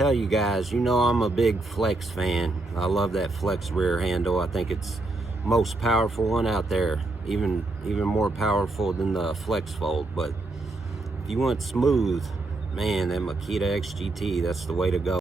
tell you guys, you know I'm a big Flex fan. I love that Flex rear handle. I think it's most powerful one out there, even more powerful than the Flex Fold. But if you want smooth, man, that Makita XGT, that's the way to go.